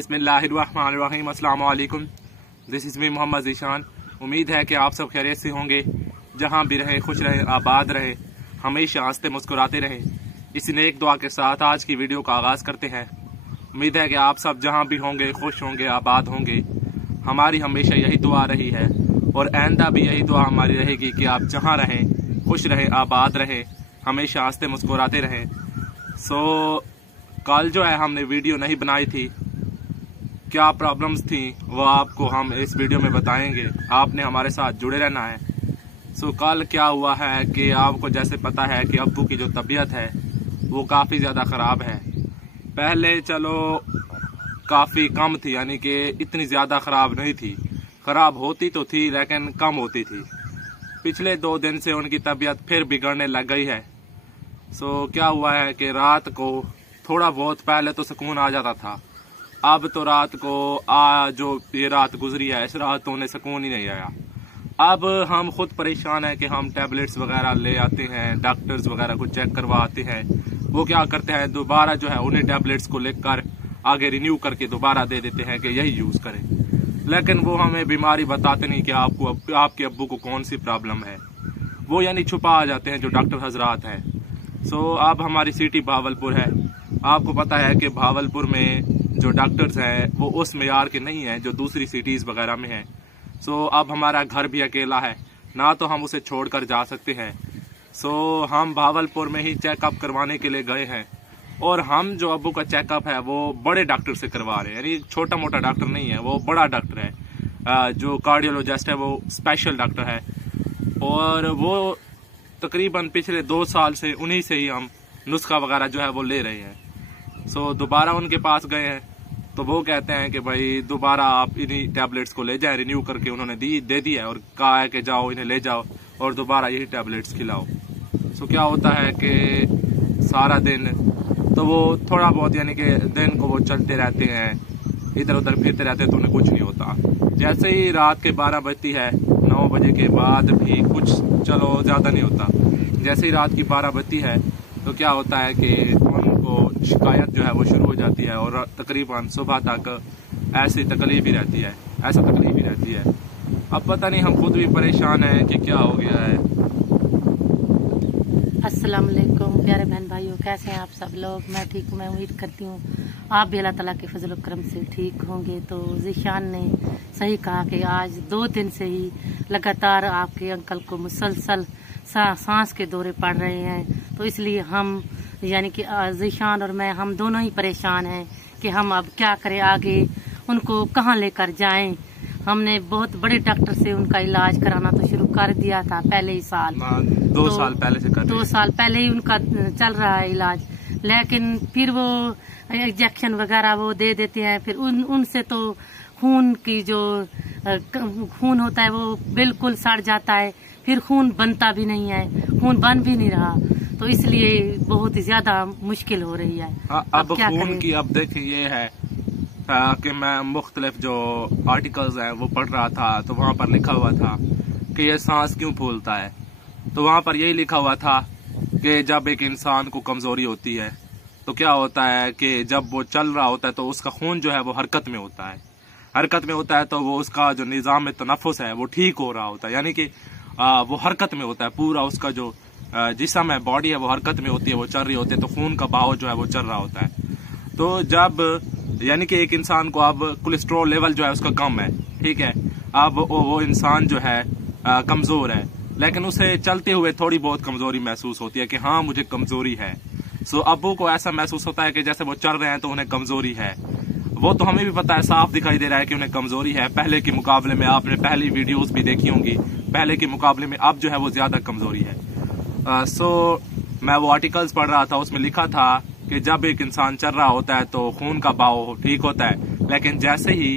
बिस्मिल्लाहिर्रहमानिर्रहीम, अस्सलाम वालेकुम। This is me Mohammad Zeeshan. उम्मीद है कि आप सब खैरियत से होंगे, जहां भी रहें खुश रहें, आबाद रहें, हमेशा हंसते मुस्कुराते रहें। इसी नेक दुआ के साथ आज की वीडियो का आगाज़ करते हैं। उम्मीद है कि आप सब जहां भी होंगे खुश होंगे, आबाद होंगे। हमारी हमेशा यही दुआ रही है और आइंदा भी यही दुआ हमारी रहेगी कि आप जहां रहें खुश रहें, आबाद रहें, हमेशा हंसते मुस्कुराते रहें। कल जो है हमने वीडियो नहीं बनाई थी, क्या प्रॉब्लम्स थी वो आपको हम इस वीडियो में बताएंगे। आपने हमारे साथ जुड़े रहना है। कल क्या हुआ है कि आपको जैसे पता है कि अब्बू की जो तबीयत है वो काफ़ी ज़्यादा ख़राब है। पहले चलो काफ़ी कम थी, यानी कि इतनी ज़्यादा ख़राब नहीं थी। ख़राब होती तो थी लेकिन कम होती थी। पिछले 2 दिन से उनकी तबीयत फिर बिगड़ने लग गई है। क्या हुआ है कि रात को थोड़ा बहुत पहले तो सुकून आ जाता था, अब तो रात को जो ये रात गुजरी है इस रात तो उन्हें सुकून ही नहीं आया। अब हम खुद परेशान हैं कि हम टैबलेट्स वगैरह ले आते हैं, डॉक्टर्स वगैरह को चेक करवा आते हैं। वो क्या करते हैं, दोबारा जो है उन्हें टैबलेट्स को लेकर आगे रिन्यू करके दोबारा दे देते हैं कि यही यूज करें। लेकिन वो हमें बीमारी बताते नहीं कि आपके अब्बू को कौन सी प्रॉब्लम है। वो यानी छुपा आ जाते हैं जो डॉक्टर हजरात हैं। अब हमारी सिटी भावलपुर है। आपको पता है कि भावलपुर में जो डॉक्टर्स हैं वो उस मेयार के नहीं हैं जो दूसरी सिटीज वगैरह में हैं। अब हमारा घर भी अकेला है, ना तो हम उसे छोड़कर जा सकते हैं। हम भावलपुर में ही चेकअप करवाने के लिए गए हैं और हम जो अब्बू का चेकअप है वो बड़े डॉक्टर से करवा रहे हैं, यानी छोटा मोटा डॉक्टर नहीं है, वो बड़ा डॉक्टर है। जो कार्डियोलॉजिस्ट है वो स्पेशल डॉक्टर है और वो तकरीबन पिछले 2 साल से उन्हीं से ही हम नुस्खा वगैरह जो है वो ले रहे हैं। दोबारा उनके पास गए हैं तो वो कहते हैं कि भाई दोबारा आप इन्हीं टैबलेट्स को ले जाएं, रिन्यू करके उन्होंने दे दिया है और कहा है कि जाओ इन्हें ले जाओ और दोबारा यही टैबलेट्स खिलाओ। क्या होता है कि सारा दिन तो वो थोड़ा बहुत यानी कि दिन को वो चलते रहते हैं, इधर उधर फिरते रहते हैं तो उन्हें कुछ नहीं होता। जैसे ही रात के 12 बजती है, 9 बजे के बाद भी कुछ चलो ज़्यादा नहीं होता। जैसे ही रात की 12 बजती है तो क्या होता है कि उनको शिकायत जो है वो शुरू हो जाती है और तकरीबन सुबह तक ऐसी तकलीफ ही रहती है, ऐसा तकलीफ ही रहती है। अब पता नहीं, हम खुद भी परेशान हैं कि क्या हो गया है। अस्सलाम वालेकुम प्यारे बहन भाइयों, कैसे हैं आप सब लोग। मैं ठीक हूँ। मैं उम्मीद करती हूँ आप भी अल्लाह ताला के फजल करम से ठीक होंगे। तो ज़ीशान ने सही कहा कि आज 2 दिन से ही लगातार आपके अंकल को मुसलसल सांस के दौरे पड़ रहे हैं। तो इसलिए हम यानी कि ज़ीशान और मैं हम दोनों ही परेशान हैं कि हम अब क्या करें, आगे उनको कहाँ लेकर जाएं। हमने बहुत बड़े डॉक्टर से उनका इलाज कराना तो शुरू कर दिया था पहले ही साल, 2 साल पहले से कर 2 साल पहले ही उनका चल रहा है इलाज। लेकिन फिर वो इंजेक्शन वगैरह वो दे देते हैं, फिर उनसे तो खून की जो खून होता है वो बिल्कुल सड़ जाता है, फिर खून बनता भी नहीं है, खून बन भी नहीं रहा। तो इसलिए बहुत ही ज्यादा मुश्किल हो रही है। अब खून की अब देखिए ये है कि मैं मुख्तलिफ जो आर्टिकल्स हैं वो पढ़ रहा था तो वहाँ पर लिखा हुआ था कि ये सांस क्यों फूलता है। तो वहाँ पर यही लिखा हुआ था कि जब एक इंसान को कमजोरी होती है तो क्या होता है कि जब वो चल रहा होता है तो उसका खून जो है वो हरकत में होता है, तो वो उसका जो निज़ाम में तनफ़ुस है वो ठीक हो रहा होता है, यानी कि वो हरकत में होता है। पूरा उसका जो जिस्म है, बॉडी है, वो हरकत में होती है, वो चल रही होती है, तो खून का बहाव जो है वो चल रहा होता है। तो जब यानी कि एक इंसान को अब कोलेस्ट्रॉल लेवल जो है उसका कम है, ठीक है, अब वो इंसान जो है कमजोर है, लेकिन उसे चलते हुए थोड़ी बहुत कमजोरी महसूस होती है कि हाँ मुझे कमजोरी है। अब्बू को ऐसा महसूस होता है कि जैसे वो चल रहे हैं तो उन्हें कमजोरी है। वो तो हमें भी पता है, साफ दिखाई दे रहा है कि उन्हें कमजोरी है। पहले के मुकाबले में आपने पहली वीडियोस भी देखी होंगी, पहले के मुकाबले में अब जो है वो ज्यादा कमजोरी है। मैं वो आर्टिकल्स पढ़ रहा था, उसमें लिखा था कि जब एक इंसान चल रहा होता है तो खून का बहाव ठीक होता है, लेकिन जैसे ही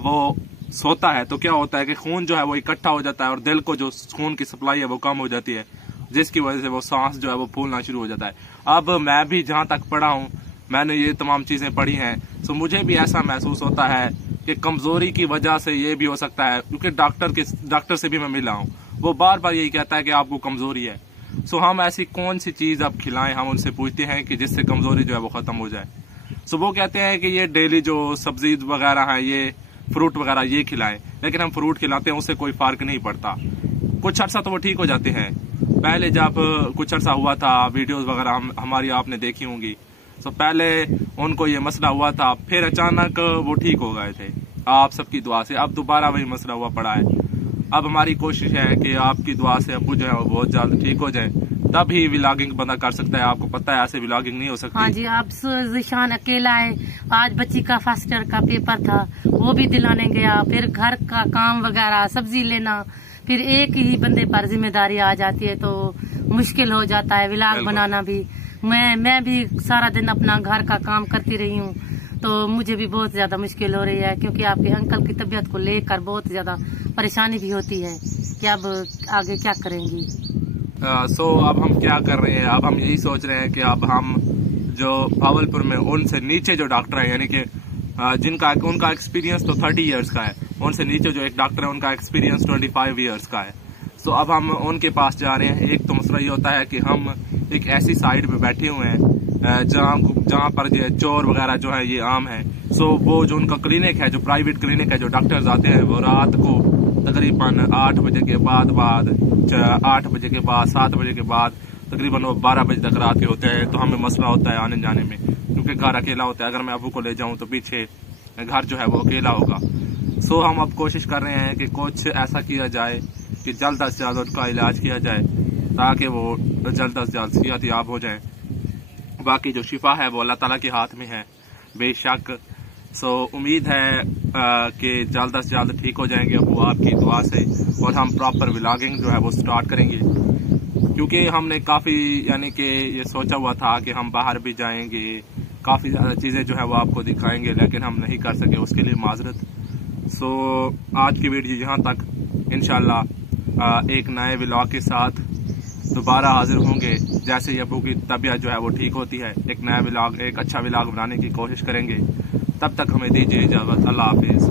वो सोता है तो क्या होता है कि खून जो है वो इकट्ठा हो जाता है और दिल को जो खून की सप्लाई है वो कम हो जाती है, जिसकी वजह से वो सांस जो है वो फूलना शुरू हो जाता है। अब मैं भी जहां तक पढ़ा हूं, मैंने ये तमाम चीजें पढ़ी हैं, तो मुझे भी ऐसा महसूस होता है कि कमजोरी की वजह से ये भी हो सकता है, क्योंकि डॉक्टर से भी मैं मिला हूँ, वो बार बार यही कहता है कि आपको कमजोरी है। हम ऐसी कौन सी चीज अब खिलाएं, हम उनसे पूछते हैं कि जिससे कमजोरी जो है वो खत्म हो जाए। सो वो कहते हैं कि ये डेली जो सब्जी वगैरह है, ये फ्रूट वगैरह ये खिलाएं, लेकिन हम फ्रूट खिलाते हैं उससे कोई फर्क नहीं पड़ता। कुछ अर्सा तो वो ठीक हो जाते हैं। पहले जब कुछ अर्सा हुआ था, वीडियोस वगैरह हमारी आपने देखी होंगी, तो पहले उनको ये मसला हुआ था, फिर अचानक वो ठीक हो गए थे आप सबकी दुआ से। अब दोबारा वही मसला हुआ पड़ा है। अब हमारी कोशिश है कि आपकी दुआ से अब्बू जो है वो बहुत जल्द ठीक हो जाए, तभी व्लॉगिंग बंदा कर सकता है। आपको पता है ऐसे व्लॉगिंग नहीं हो सकती। हाँ जी, अब ज़िशान अकेला है। आज बच्ची का फर्स्ट ईयर का पेपर था, वो भी दिलाने गया, फिर घर का काम वगैरह, सब्जी लेना, फिर एक ही बंदे पर जिम्मेदारी आ जाती है तो मुश्किल हो जाता है व्लॉग बनाना भी। मैं भी सारा दिन अपना घर का काम करती रही हूँ, तो मुझे भी बहुत ज्यादा मुश्किल हो रही है, क्योंकि आपके अंकल की तबीयत को लेकर बहुत ज्यादा परेशानी भी होती है कि अब आगे क्या करेंगी। सो अब हम क्या कर रहे हैं, अब हम यही सोच रहे हैं कि अब हम जो भावलपुर में उनसे नीचे जो डॉक्टर है, यानी कि उनका एक्सपीरियंस तो 30 इयर्स का है, उनसे नीचे जो एक डॉक्टर है उनका एक्सपीरियंस 25 इयर्स का है। सो अब हम उनके पास जा रहे हैं। एक तो मसला ये होता है कि हम एक ऐसी साइड पे बैठे हुए हैं जहाँ पर चोर वगैरह जो है ये आम है। सो वो जो उनका क्लिनिक है, जो प्राइवेट क्लिनिक है, जो डॉक्टर्स आते हैं वो रात को तकरीबन 8 बजे के बाद 8 बजे के बाद 7 बजे के बाद तकरीबन वो 12 बजे तक रात के होते हैं। तो हमें मसला होता है आने जाने में, क्योंकि घर अकेला होता है। अगर मैं अबू को ले जाऊं तो पीछे घर जो है वो अकेला होगा। सो हम अब कोशिश कर रहे हैं कि कुछ ऐसा किया जाए कि जल्द से जल्द उनका इलाज किया जाए, ताकि वो जल्द से जल्द सेहतयाब हो जाए। बाकी जो शिफा है वो अल्लाह ताला के हाथ में है बेशक। सो उम्मीद है कि जल्द से जल्द ठीक हो जाएंगे वो आपकी दुआ से, और हम प्रॉपर व्लॉगिंग जो है वो स्टार्ट करेंगे। क्योंकि हमने काफ़ी यानी कि ये सोचा हुआ था कि हम बाहर भी जाएंगे, काफ़ी ज़्यादा चीज़ें जो है वो आपको दिखाएंगे, लेकिन हम नहीं कर सके, उसके लिए माजरत। सो आज की वीडियो यहाँ तक। इंशाल्लाह एक नए व्लॉग के साथ दोबारा हाजिर होंगे। जैसे ही अबू की तबीयत जो है वो ठीक होती है, एक नया व्लॉग, एक अच्छा व्लॉग बनाने की कोशिश करेंगे। तब तक हमें दीजिए इजाज़त। अल्लाह हाफिज़।